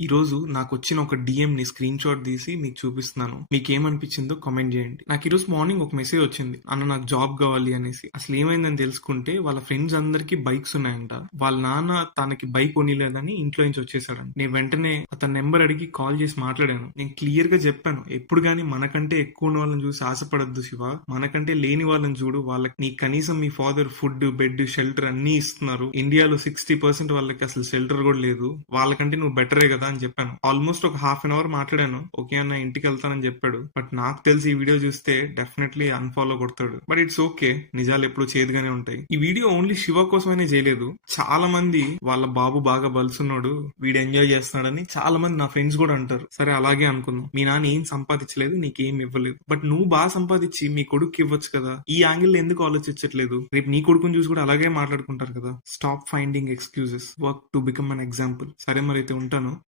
ఈరోజు నాకొచ్చిన ఒక డీఎంని screen shot తీసి మీకు చూపిస్తున్నాను. మీకేమనిపించిందో కామెంట్ చేయండి. నాకు ఈరోజు మార్నింగ్ ఒక మెసేజ్ వచ్చింది. అన్న నాకు జాబ్ కావాలి అనేసి. అసలు ఏమైందని తెలుసుకుంటే వాళ్ళ ఫ్రెండ్స్ అందరికి బైక్స్ ఉన్నాయంట. వాళ్ళ నాన్న తనకి బైక్ కొనిలేదని ఇంట్లో నుంచి వచ్చేసాడంట. నేను వెంటనే అతని నెంబర్ అడిగి కాల్ చేసి మాట్లాడాను. నేను క్లియర్ గా చెప్పాను, ఎప్పుడు గానీ మనకంటే ఎక్కువ ఉన్న వాళ్ళని చూసి ఆశపడద్దు శివ. మనకంటే లేని వాళ్ళని చూడు. వాళ్ళకి నీ కనీసం మీ ఫాదర్ ఫుడ్, బెడ్, షెల్టర్ అన్ని ఇస్తున్నారు. ఇండియాలో 60% వాళ్ళకి అసలు షెల్టర్ కూడా లేదు. వాళ్ళకంటే నువ్వు బెటరే కదా అని చెప్పాను. ఆల్మోస్ట్ ఒక హాఫ్ అన్ అవర్ మాట్లాడాను. ఓకే అన్న ఇంటికి వెళ్తానని చెప్పాడు. బట్ నాకు తెలిసి ఈ వీడియో చూస్తే డెఫినెట్లీ అన్ఫాలో కొడతాడు. బట్ ఇట్స్ ఓకే, నిజాలు ఎప్పుడు చేదుగానే ఉంటాయి. ఈ వీడియో ఓన్లీ శివ కోసమైనా చేయలేదు. చాలా మంది వాళ్ళ బాబు బాగా బలుసున్నాడు, వీడు ఎంజాయ్ చేస్తున్నాడని చాలా మంది నా ఫ్రెండ్స్ కూడా అంటారు. సరే అలాగే అనుకుందాం. మీ నాన్న ఏం సంపాదించలేదు, నీకేం ఇవ్వలేదు. బట్ నువ్వు బాగా సంపాదించి మీ కొడుకు ఇవ్వచ్చు కదా. ఈ యాంగిల్ ఎందుకు ఆలోచించట్లేదు? రేపు నీ కొడుకుని చూసి కూడా అలాగే మాట్లాడుకుంటారు కదా. Stop finding excuses, work to become an example. సరే మరి అయితే ఉంటాను.